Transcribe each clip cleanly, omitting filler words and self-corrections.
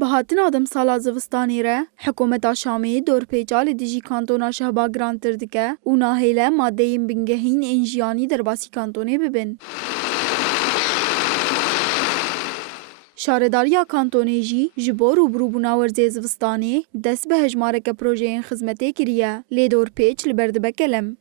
بهاتن آدم سالا زوستانی ره حکومت شامی دور پیچال دیجی کانتونا شهبا گرانتر دکه و ناهیله ماده بنگهین انجیانی در باسی کانتونه ببن. شارداریا کانتونی جی جبور و بروبونا ورزی زوستانی دست به هجماره که پروژه این خدمتی کریه لی دور پیچ لبرد بکلم.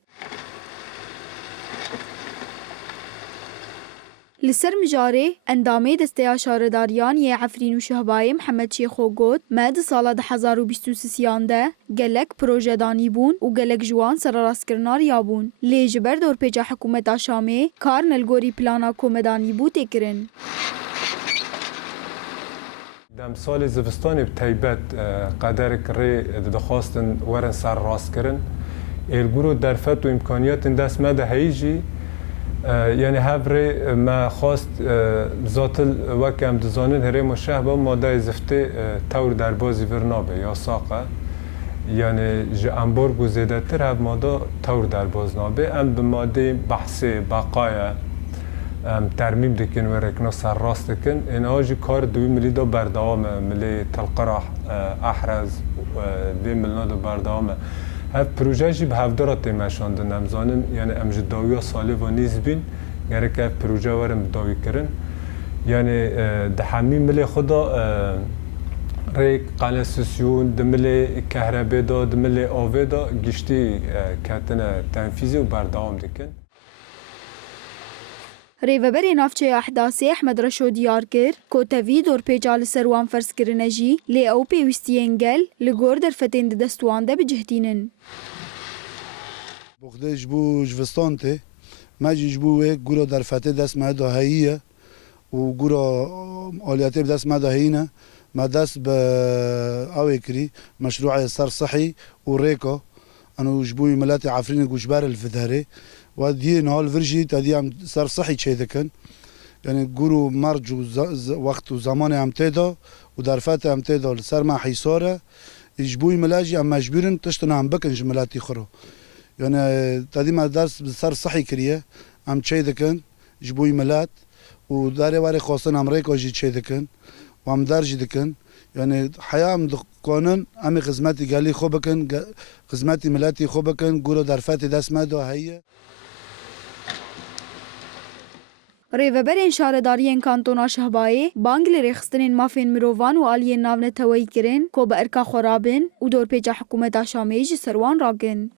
لسر مجاري اندامي دستيا شارداريان يه عفرين و شهباي محمد شيخو گوت مد سالا 2023 ده گلک پروژه دانی بون و گلک جوان سر راسکرنار یابون. لی جبر دور پیجا حکومت شامی کار نلگوری پلانا کومدانی بو تکرن. دم سال زوستانی بتایبت قدر کری دخواستن ورن سر راست کرن. الگورو درفت و امکانیات دست مده هیجی یعنی هفره ما خواست ذاتل وکم دزانن هریم شهبه ماده زفته تور در بازی ورنابه یا ساقه یعنی جنبور گزیده تر هف ماده تور در باز نابه ام به ماده بحث بقای ترمیم دکن و رکنا سر راست دکن این آجی کار دوی ملی دا بردوام ملی تلقراح احرز دی ملنا دا بردوامه هف پروژه جی به هفدارا تیمشان دنم زانن یعنی امجد داویا سالی و نیز بین گره که پروژه ورم داوی کرن یعنی ده همین ملی خدا ریک قانسیون دملی کهربه دا دملی آوه دا گشتی کتن تنفیزی و بردوام دکن ریوبری نافچه احداثی احمد رشو دیار کر که تاوی دور پیجال سروان فرس کرنه جی لی او پیوستی انگل لگور در فتین دستوان ده بجهتینن. بخده جبو جوستان ته مجی جبوه گورا در فتح دست مده هاییه و گورا آلیاته بدست مده هایینه ما دست به اوه کری مشروع سر صحی و ریکا انو جبوی ملات عفرین گوشبار الفداره و دی نهال ورجی تا دی هم سر صحی چه دکن یعنی گورو مرج وقت و زمان هم تیدا و در فتح هم تیدا سر ما حیساره جبوی ملاجی هم مجبورن تشتنا هم بکن جملاتی خورو یعنی تا دی ما درس سر صحی کریه هم چه دکن جبوی ملات و داره واره خواستن امریکا جی چه دکن و هم درجی دکن یعنی حیام دکانن امی خدمتی گلی خوب بکن خدمتی ملاتی خوب بکن گورو در فتح دست مده هاییه ریوبرین شاردارین کانتونا شهبایی بانگ لرخستنین مافین مروان و آلین ناون تویی کرن که با ارکا خورابن و دور پیجا حکومت شامی جی سروان راگن.